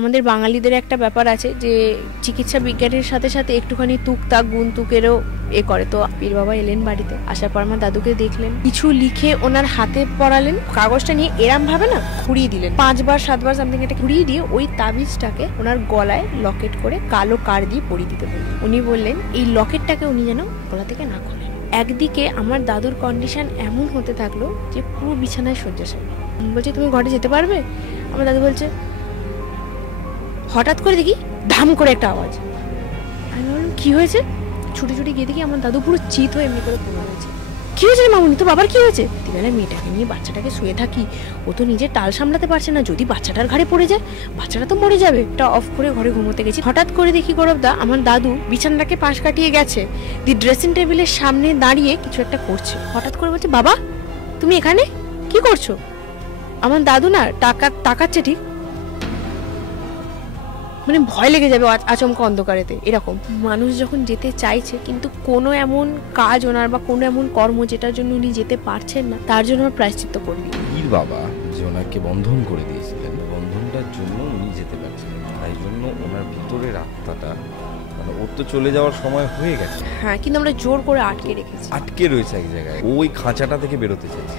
আমাদের বাঙালিদের একটা ব্যাপার আছে যে চিকিৎসা বিজ্ঞানের সাথে সাথে একটুখানি তুকতাক গুনতুকেরও করে। তো পীর বাবা এলেন বাড়িতে, আসার পর আমার দাদুকে দেখলেন, কিছু লিখে ওনার হাতে পড়ালেন, কাগজটা নিয়ে এরাম ভাবে না ঘুরিয়ে দিলেন 5 বার 7 বার সামথিং, এটা ঘুরিয়ে দিয়ে ওই তাবিজটাকে ওনার গলায় লকেট করে কালো কার দিয়ে পরিয়ে দিতে বললেন। উনি বললেন এই লকেটটাকে উনি যেন গলা থেকে না খোলেন। একদিকে আমার দাদুর কন্ডিশন এমন হতে থাকলো যে পুরো বিছানায় শয্যাশায়ী। বলছে তুমি ঘরে যেতে পারবে? আমার দাদু বলছে, হঠাৎ করে দেখি ধাম করে একটা আওয়াজ। আমি বললাম কি হয়েছে? ছুটে ছুটে গিয়ে দেখি আমার দাদু পুরো চিত হয়ে এমনি করে পড়ে রয়েছে। কি হয়েছে মামুনি, তো বাবার কি হয়েছে? দিবেলায় মেয়েটাকে নিয়ে বাচ্চাটাকে শুয়ে থাকি, ও তো নিজের টাল সামলাতে পারছে না, যদি বাচ্চাটার ঘাড়ে পড়ে যায় বাচ্চাটা তো মরে যাবে। এটা অফ করে ঘরে ঘুমোতে গেছি, হঠাৎ করে দেখি গৌরবদা আমার দাদু বিছানাটাকে পাশ কাটিয়ে গেছে, দি ড্রেসিং টেবিলের সামনে দাঁড়িয়ে কিছু একটা করছে। হঠাৎ করে বলছে, বাবা তুমি এখানে কি করছো? আমার দাদু না তাকাচ্ছে ঠিক, মানে ভয় লেগে যাবে আচমকা অন্ধকারেতে। এরকম মানুষ যখন যেতে চাইছে কিন্তু কোনো এমন কাজ ওনার বা কোনো এমন কর্ম যেটার জন্য উনি যেতে পারছেন না, তার জন্য আমার প্রায়শ্চিত্ত করবি। পীর বাবা যে ওনাকে বন্ধন করে দিয়েছিলেন, বন্ধনটার জন্য উনি যেতে পারছিলেন, তাই জন্য ওনার ভিতরের আত্মাটা, মানে ওর তো চলে যাওয়ার সময় হয়ে গেছে, হ্যাঁ, কিন্তু আমরা জোর করে আটকে রেখেছি, আটকে রয়েছে এক জায়গায়, ওই খাঁচাটা থেকে বেরোতে চাইছে।